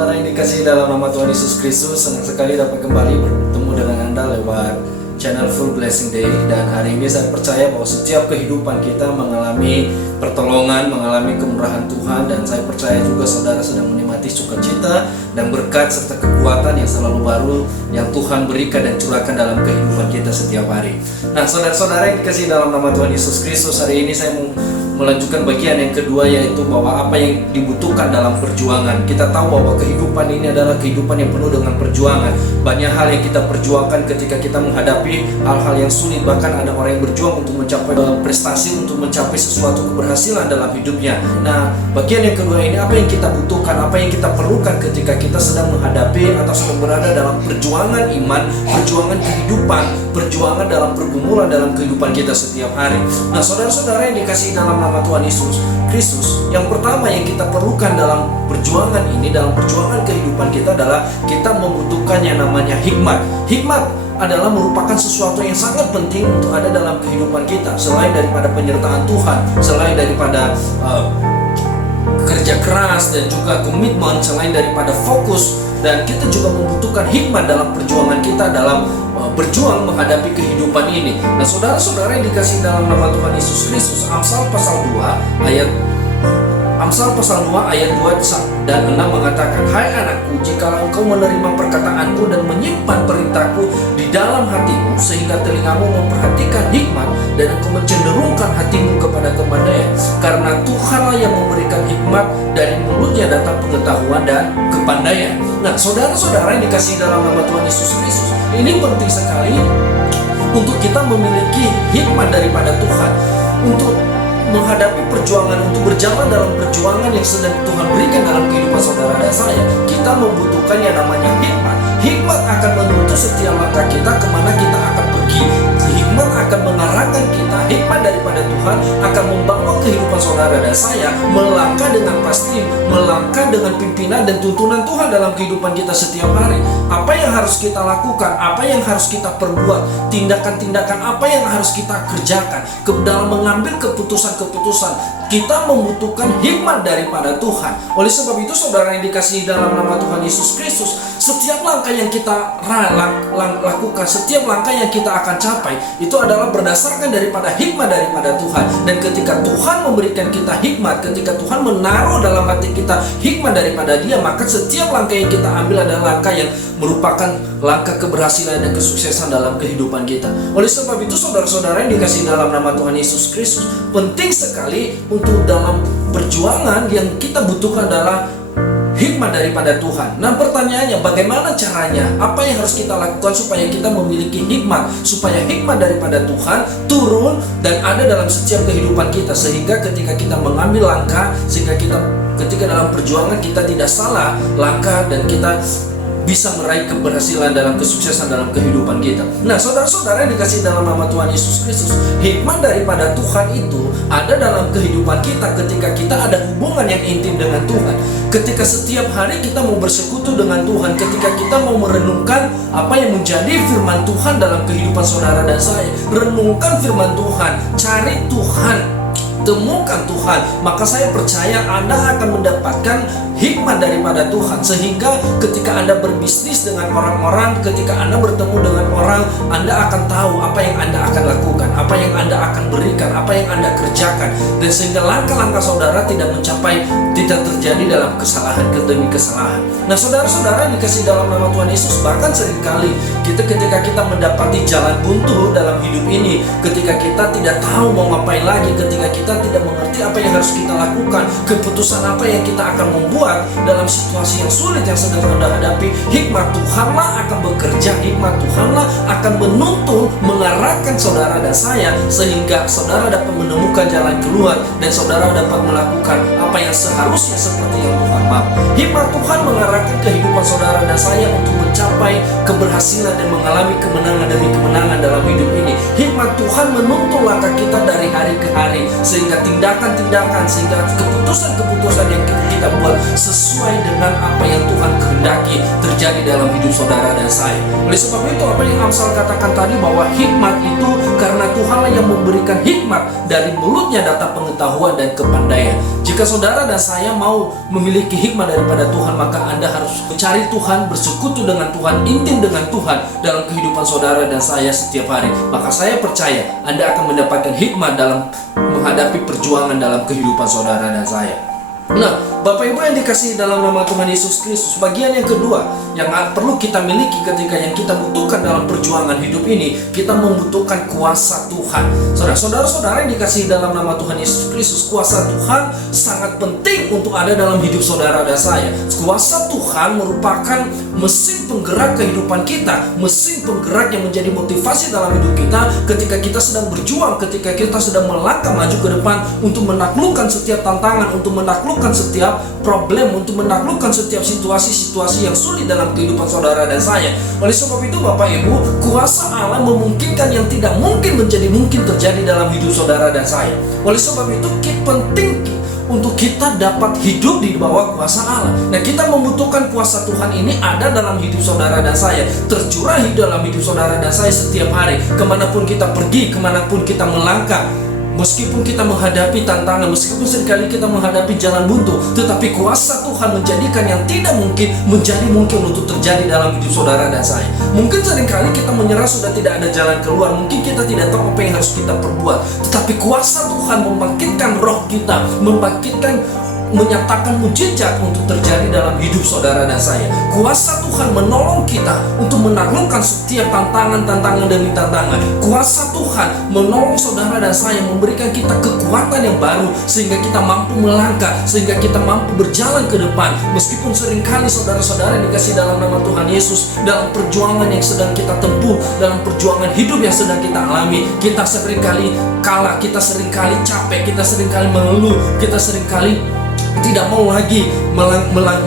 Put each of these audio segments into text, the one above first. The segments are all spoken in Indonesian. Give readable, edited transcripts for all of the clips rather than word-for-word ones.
saudara yang dikasihi dalam nama Tuhan Yesus Kristus, senang sekali dapat kembali bertemu dengan Anda lewat channel Full Blessing Day. Dan hari ini saya percaya bahwa setiap kehidupan kita mengalami pertolongan, mengalami kemurahan Tuhan. Dan saya percaya juga saudara sedang menikmati sukacita dan berkat serta kekuatan yang selalu baru yang Tuhan berikan dan curahkan dalam kehidupan kita setiap hari. Nah, saudara-saudara yang dikasihi dalam nama Tuhan Yesus Kristus, hari ini saya mau melanjutkan bagian yang kedua, yaitu bahwa apa yang dibutuhkan dalam perjuangan. Kita tahu bahwa kehidupan ini adalah kehidupan yang penuh dengan perjuangan. Banyak hal yang kita perjuangkan ketika kita menghadapi hal-hal yang sulit. Bahkan ada orang yang berjuang untuk mencapai prestasi, untuk mencapai sesuatu keberhasilan dalam hidupnya. Nah, bagian yang kedua ini, apa yang kita butuhkan, apa yang kita perlukan ketika kita sedang menghadapi atau sedang berada dalam perjuangan iman, perjuangan kehidupan, perjuangan dalam pergumulan dalam kehidupan kita setiap hari. Nah, saudara-saudara yang dikasihi dalam nama Tuhan Yesus Kristus, yang pertama yang kita perlukan dalam perjuangan ini, dalam perjuangan kehidupan kita adalah kita membutuhkan yang namanya hikmat. Hikmat adalah merupakan sesuatu yang sangat penting untuk ada dalam kehidupan kita. Selain daripada penyertaan Tuhan, selain daripada kerja keras dan juga komitmen, selain daripada fokus, dan kita juga membutuhkan hikmat dalam perjuangan kita dalam berjuang menghadapi kehidupan ini. Nah, saudara-saudara yang dikasihi dalam nama Tuhan Yesus Kristus, Amsal pasal 2 ayat 2 dan 6 mengatakan, "Hai anakku, jikalau engkau menerima perkataanku dan menyimpan perintahku di dalam hatimu, sehingga telingamu memperhatikan hikmat dan engkau mencenderungkan hatimu kepada kepandaian, karena Tuhanlah yang memberikan hikmat, dari mulutnya datang pengetahuan dan kepandaian." Nah, saudara-saudara yang dikasihi dalam nama Tuhan Yesus Kristus, ini penting sekali untuk kita memiliki hikmat daripada Tuhan untuk menghadapi perjuangan, untuk berjalan dalam perjuangan yang sedang Tuhan berikan dalam kehidupan saudara dan saya. Kita membutuhkan yang namanya hikmat. Hikmat akan menuntun setiap langkah kita kemana kita akan pergi. Hikmat akan mengarahkan kita. Hikmat daripada Tuhan akan membawa kehidupan saudara dan saya melangkah dengan pasti, melangkah dengan pimpinan dan tuntunan Tuhan dalam kehidupan kita setiap hari. Apa yang harus kita lakukan, apa yang harus kita perbuat, tindakan-tindakan apa yang harus kita kerjakan dalam mengambil keputusan-keputusan. Kita membutuhkan hikmat daripada Tuhan. Oleh sebab itu, saudara yang dikasihi dalam nama Tuhan Yesus Kristus, setiap langkah yang kita lakukan, setiap langkah yang kita akan capai, itu adalah berdasarkan daripada hikmat daripada Tuhan. Dan ketika Tuhan memberikan kita hikmat, ketika Tuhan menaruh dalam hati kita hikmat daripada Dia, maka setiap langkah yang kita ambil adalah langkah yang merupakan langkah keberhasilan dan kesuksesan dalam kehidupan kita. Oleh sebab itu, saudara-saudara yang dikasihi dalam nama Tuhan Yesus Kristus, penting sekali untuk dalam perjuangan yang kita butuhkan adalah hikmat daripada Tuhan. Nah, pertanyaannya, bagaimana caranya? Apa yang harus kita lakukan supaya kita memiliki hikmat, supaya hikmat daripada Tuhan turun dan ada dalam setiap kehidupan kita, sehingga ketika kita mengambil langkah, sehingga ketika dalam perjuangan kita tidak salah langkah dan kita bisa meraih keberhasilan dalam kesuksesan dalam kehidupan kita. Nah, saudara-saudara yang dikasihi dalam nama Tuhan Yesus Kristus, hikmat daripada Tuhan itu ada dalam kehidupan kita ketika kita ada hubungan yang intim dengan Tuhan. Ketika setiap hari kita mau bersekutu dengan Tuhan, ketika kita mau merenungkan apa yang menjadi firman Tuhan dalam kehidupan saudara dan saya. Renungkan firman Tuhan, cari Tuhan, temukan Tuhan, maka saya percaya Anda akan mendapatkan hikmat daripada Tuhan. Sehingga ketika Anda berbisnis dengan orang-orang, ketika Anda bertemu dengan orang, Anda akan tahu apa yang Anda akan lakukan, apa yang Anda akan berikan, apa yang Anda kerjakan. Dan sehingga langkah-langkah saudara tidak terjadi dalam kesalahan demi kesalahan. Nah, saudara-saudara yang dikasihi dalam nama Tuhan Yesus, bahkan seringkali ketika kita mendapati jalan buntu dalam hidup ini, ketika kita tidak tahu mau ngapain lagi, ketika kita tidak mengerti apa yang harus kita lakukan, keputusan apa yang kita akan membuat dalam situasi yang sulit yang sedang Anda hadapi, hikmat Tuhanlah akan bekerja, hikmat Tuhanlah akan menuntun, mengarahkan saudara dan saya, sehingga saudara dapat menemukan jalan keluar dan saudara dapat melakukan apa yang seharusnya seperti yang Tuhan mau. Hikmat Tuhan mengarahkan kehidupan saudara dan saya untuk mencapai keberhasilan dan mengalami kemenangan demi kemenangan dalam hidup ini. Hikmat Tuhan menuntun langkah kita dari hari ke hari, sehingga tindakan-tindakan, sehingga keputusan-keputusan yang kita buat sesuai dengan apa yang Tuhan kehendaki terjadi terjadi dalam hidup saudara dan saya. Oleh sebab itu apa yang Amsal katakan tadi, bahwa hikmat itu karena Tuhanlah yang memberikan hikmat, dari mulutnya datang pengetahuan dan kepandaian. Jika saudara dan saya mau memiliki hikmat daripada Tuhan, maka Anda harus mencari Tuhan, bersekutu dengan Tuhan, intim dengan Tuhan dalam kehidupan saudara dan saya setiap hari. Maka saya percaya Anda akan mendapatkan hikmat dalam menghadapi perjuangan dalam kehidupan saudara dan saya. Nah, Bapak Ibu yang dikasihi dalam nama Tuhan Yesus Kristus, bagian yang kedua yang perlu kita miliki ketika yang kita butuhkan dalam perjuangan hidup ini, kita membutuhkan kuasa Tuhan. Saudara-saudara yang dikasihi dalam nama Tuhan Yesus Kristus, kuasa Tuhan sangat penting untuk ada dalam hidup saudara dan saya. Kuasa Tuhan merupakan mesin penggerak kehidupan kita, mesin penggerak yang menjadi motivasi dalam hidup kita ketika kita sedang berjuang, ketika kita sedang melangkah maju ke depan untuk menaklukkan setiap tantangan, untuk menaklukkan setiap problem, untuk menaklukkan setiap situasi-situasi yang sulit dalam kehidupan saudara dan saya. Oleh sebab itu Bapak Ibu, kuasa Allah memungkinkan yang tidak mungkin menjadi mungkin terjadi dalam hidup saudara dan saya. Oleh sebab itu penting untuk kita dapat hidup di bawah kuasa Allah. Nah, kita membutuhkan kuasa Tuhan ini ada dalam hidup saudara dan saya, tercurahi dalam hidup saudara dan saya setiap hari. Kemanapun kita pergi, kemanapun kita melangkah, meskipun kita menghadapi tantangan, meskipun seringkali kita menghadapi jalan buntu, tetapi kuasa Tuhan menjadikan yang tidak mungkin menjadi mungkin untuk terjadi dalam hidup saudara dan saya. Mungkin seringkali kita menyerah, sudah tidak ada jalan keluar, mungkin kita tidak tahu apa yang harus kita perbuat, tetapi kuasa Tuhan membangkitkan roh kita, menyatakan mujizat untuk terjadi dalam hidup saudara dan saya. Kuasa Tuhan menolong kita untuk menaklukkan setiap tantangan demi tantangan. Kuasa Tuhan menolong saudara dan saya, memberikan kita kekuatan yang baru sehingga kita mampu melangkah, sehingga kita mampu berjalan ke depan. Meskipun seringkali saudara-saudara yang dikasih dalam nama Tuhan Yesus, dalam perjuangan yang sedang kita tempuh, dalam perjuangan hidup yang sedang kita alami, kita seringkali kalah, kita seringkali capek, kita seringkali mengeluh, kita seringkali tidak mau lagi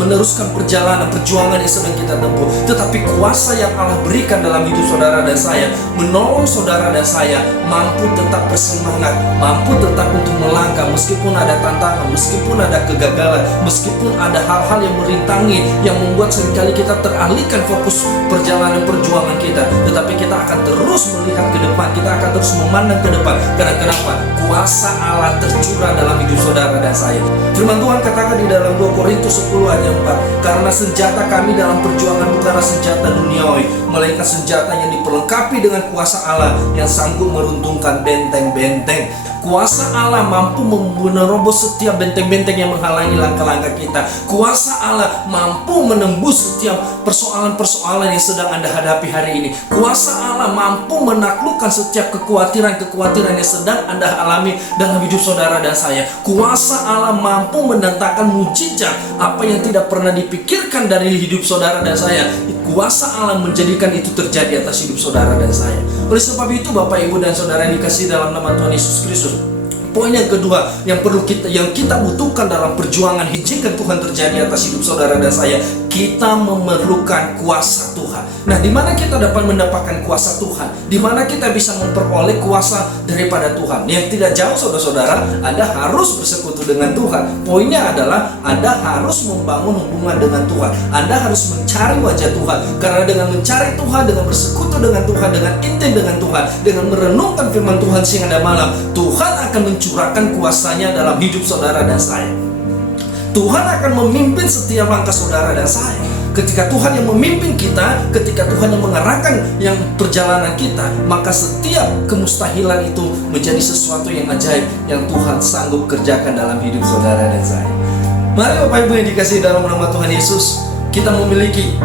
meneruskan perjuangan yang sedang kita tempuh. Tetapi kuasa yang Allah berikan dalam hidup saudara dan saya menolong saudara dan saya mampu tetap bersemangat, mampu tetap untuk melangkah meskipun ada tantangan, meskipun ada kegagalan, meskipun ada hal-hal yang merintangi, yang membuat seringkali kita teralihkan fokus perjalanan perjuangan kita. Tetapi kita akan terus melihat ke depan, kita akan terus memandang ke depan. Karena kenapa? Kuasa Allah tercurah dalam hidup saudara dan saya. Firman Tuhan katakan di dalam 2 Korintus 10 ayat 4, karena senjata kami dalam perjuangan bukanlah senjata duniawi, melainkan senjata yang diperlengkapi dengan kuasa Allah yang sanggup meruntungkan benteng-benteng. Kuasa Allah mampu menerobos setiap benteng-benteng yang menghalangi langkah-langkah kita. Kuasa Allah mampu menembus setiap persoalan-persoalan yang sedang Anda hadapi hari ini. Kuasa Allah mampu menaklukkan setiap kekhawatiran yang sedang Anda alami dalam hidup saudara dan saya. Kuasa Allah mampu mendatangkan mujizat apa yang tidak pernah dipikirkan dari hidup saudara dan saya. Kuasa Allah menjadikan itu terjadi atas hidup saudara dan saya. Oleh sebab itu Bapak Ibu dan saudara yang dikasihi dalam nama Tuhan Yesus Kristus, poin yang kedua yang kita butuhkan dalam perjuangan jika Tuhan terjadi atas hidup saudara dan saya, kita memerlukan kuasa Tuhan. Nah, di mana kita dapat mendapatkan kuasa Tuhan? Di mana kita bisa memperoleh kuasa daripada Tuhan? Yang tidak jauh saudara-saudara, Anda harus bersekutu dengan Tuhan. Poinnya adalah Anda harus membangun hubungan dengan Tuhan. Anda harus mencari wajah Tuhan. Karena dengan mencari Tuhan, dengan bersekutu dengan Tuhan, dengan intim dengan Tuhan, dengan merenungkan firman Tuhan siang dan malam, Tuhan akan mencurahkan kuasanya dalam hidup saudara dan saya. Tuhan akan memimpin setiap langkah saudara dan saya. Ketika Tuhan yang memimpin kita, ketika Tuhan yang mengarahkan yang perjalanan kita, maka setiap kemustahilan itu menjadi sesuatu yang ajaib yang Tuhan sanggup kerjakan dalam hidup saudara dan saya. Mari Bapak Ibu yang dikasihi dalam nama Tuhan Yesus, kita memiliki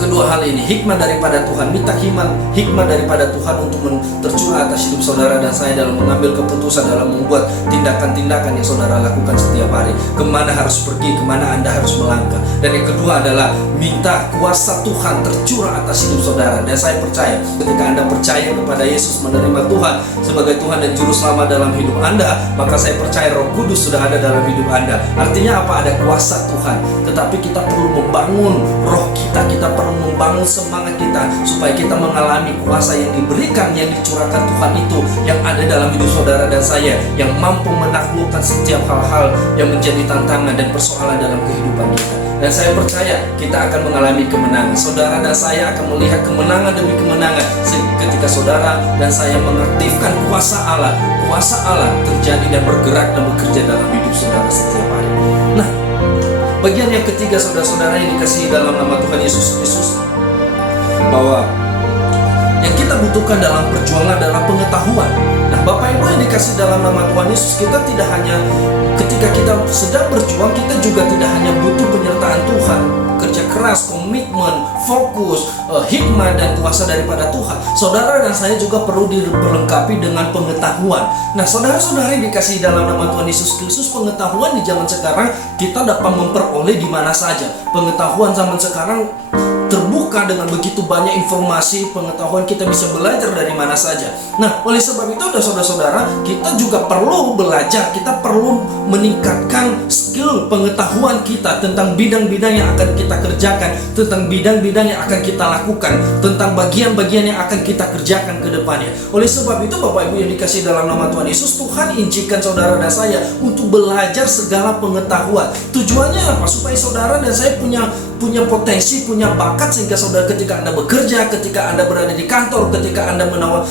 kedua hal ini, hikmat daripada Tuhan, minta hikmat daripada Tuhan untuk tercurah atas hidup saudara dan saya dalam mengambil keputusan, dalam membuat tindakan-tindakan yang saudara lakukan setiap hari. Kemana harus pergi, kemana Anda harus melangkah. Dan yang kedua adalah minta kuasa Tuhan tercurah atas hidup saudara. Dan saya percaya ketika Anda percaya kepada Yesus, menerima Tuhan sebagai Tuhan dan Juru Selamat dalam hidup Anda, maka saya percaya Roh Kudus sudah ada dalam hidup Anda. Artinya apa? Ada kuasa Tuhan. Tetapi kita perlu membangun roh kita perlu membangun semangat kita supaya kita mengalami kuasa yang diberikan, yang dicurahkan Tuhan itu yang ada dalam hidup saudara dan saya, yang mampu menaklukkan setiap hal-hal yang menjadi tantangan dan persoalan dalam kehidupan kita. Dan saya percaya kita akan mengalami kemenangan. Saudara dan saya akan melihat kemenangan demi kemenangan ketika saudara dan saya mengaktifkan kuasa Allah. Kuasa Allah terjadi dan bergerak dan bekerja dalam hidup saudara setiap hari. Nah, bagian yang ketiga saudara-saudara yang dikasihi dalam nama Tuhan Yesus Kristus, bahwa yang kita butuhkan dalam perjuangan adalah pengetahuan. Nah, Bapak Ibu yang dikasih dalam nama Tuhan Yesus, kita tidak hanya ketika kita sedang berjuang, kita juga tidak hanya butuh penyertaan Tuhan, kerja keras, komitmen, fokus, hikmat dan kuasa daripada Tuhan. Saudara dan saya juga perlu diperlengkapi dengan pengetahuan. Nah, saudara-saudara yang dikasih dalam nama Tuhan Yesus Kristus, pengetahuan di zaman sekarang kita dapat memperoleh di mana saja. Pengetahuan zaman sekarang terbuka dengan begitu banyak informasi, pengetahuan, kita bisa belajar dari mana saja. Nah, oleh sebab itu saudara-saudara, kita juga perlu belajar, kita perlu meningkatkan skill pengetahuan kita tentang bidang-bidang yang akan kita kerjakan, tentang bidang-bidang yang akan kita lakukan, tentang bagian-bagian yang akan kita kerjakan ke depannya. Oleh sebab itu Bapak Ibu yang dikasih dalam nama Tuhan Yesus, Tuhan izinkan saudara dan saya untuk belajar segala pengetahuan. Tujuannya apa? Supaya saudara dan saya punya potensi, punya bakat, sehingga saudara ketika Anda bekerja, ketika Anda berada di kantor, ketika Anda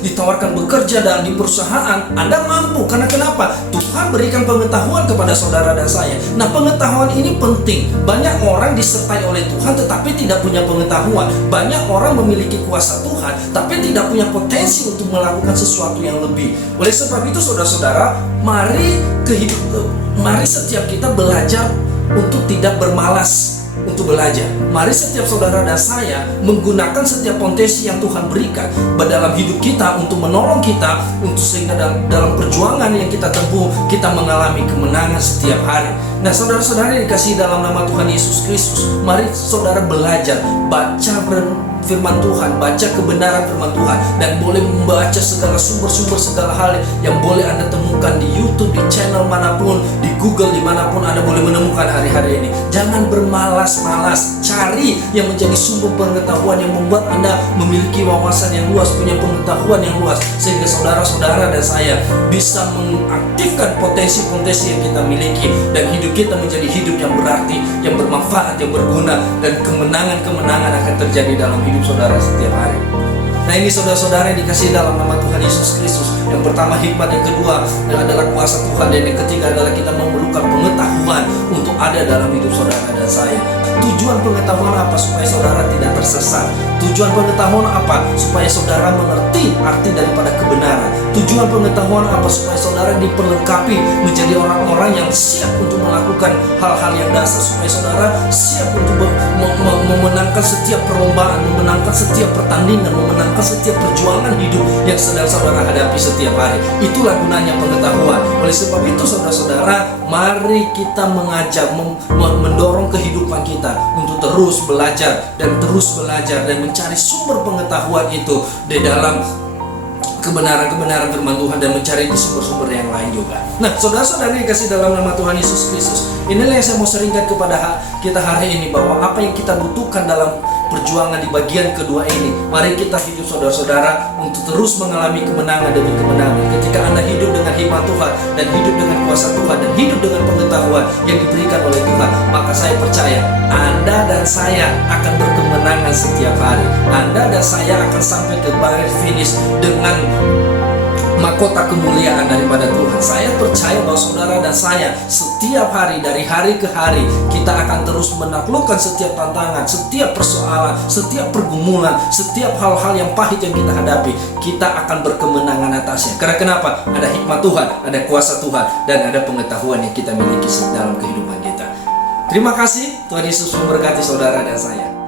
ditawarkan bekerja dan di perusahaan, Anda mampu. Karena kenapa? Tuhan berikan pengetahuan kepada saudara dan saya. Nah, pengetahuan ini penting. Banyak orang disertai oleh Tuhan tetapi tidak punya pengetahuan. Banyak orang memiliki kuasa Tuhan tapi tidak punya potensi untuk melakukan sesuatu yang lebih. Oleh sebab itu saudara-saudara, mari setiap kita belajar untuk tidak bermalas untuk belajar. Mari setiap saudara dan saya menggunakan setiap potensi yang Tuhan berikan dalam hidup kita untuk menolong kita, untuk sehingga dalam perjuangan yang kita tempuh kita mengalami kemenangan setiap hari. Nah, saudara-saudara yang dikasihi dalam nama Tuhan Yesus Kristus, mari saudara belajar, baca firman Tuhan, baca kebenaran firman Tuhan, dan boleh membaca segala sumber-sumber, segala hal yang boleh Anda temukan di YouTube, di channel manapun, di Google, dimanapun Anda boleh menemukan hari-hari ini. Jangan bermalas-malas, cari yang menjadi sumber pengetahuan yang membuat Anda memiliki wawasan yang luas, punya pengetahuan yang luas, sehingga saudara-saudara dan saya bisa mengaktifkan potensi-potensi yang kita miliki, dan hidup kita menjadi hidup yang berarti, yang bermanfaat, yang berguna, dan kemenangan-kemenangan akan terjadi dalam hidup saudara setiap hari. Nah, ini saudara-saudara yang dikasihi dalam nama Tuhan Yesus Kristus. Yang pertama hikmat, yang kedua adalah kuasa Tuhan, dan yang ketiga adalah kita memerlukan pengetahuan untuk ada dalam hidup saudara dan saya. Tujuan pengetahuan apa? Supaya saudara tidak tersesat. Tujuan pengetahuan apa? Supaya saudara mengerti arti daripada kebenaran. Tujuan pengetahuan apa? Supaya saudara diperlengkapi menjadi orang-orang yang siap untuk melakukan hal-hal yang dasar, supaya saudara siap untuk memenangkan setiap perlombaan, memenangkan setiap pertandingan, memenangkan setiap perjuangan hidup yang sedang saudara hadapi setiap hari. Itulah gunanya pengetahuan. Oleh sebab itu saudara-saudara, mari kita mengajak, mendorong kehidupan kita untuk terus belajar dan mencari sumber pengetahuan itu di dalam kebenaran-kebenaran firman Tuhan, dan mencari di sumber-sumber yang lain juga. Nah, saudara-saudara yang dikasih dalam nama Tuhan Yesus Kristus, inilah yang saya mau seringkan kepada kita hari ini, bahwa apa yang kita butuhkan dalam perjuangan di bagian kedua ini, mari kita hidup saudara-saudara untuk terus mengalami kemenangan demi kemenangan. Ketika Anda hidup dengan hikmat Tuhan, dan hidup dengan kuasa Tuhan, dan hidup dengan pengetahuan yang diberikan oleh Tuhan, maka saya percaya Anda dan saya akan berkemenangan setiap hari. Anda dan saya akan sampai ke garis finish dengan mahkota kemuliaan daripada Tuhan. Saya percaya bahwa saudara dan saya setiap hari, dari hari ke hari, kita akan terus menaklukkan setiap tantangan, setiap persoalan, setiap pergumulan, setiap hal-hal yang pahit yang kita hadapi. Kita akan berkemenangan atasnya. Karena kenapa? Ada hikmat Tuhan, ada kuasa Tuhan, dan ada pengetahuan yang kita miliki dalam kehidupan kita. Terima kasih. Tuhan Yesus memberkati saudara dan saya.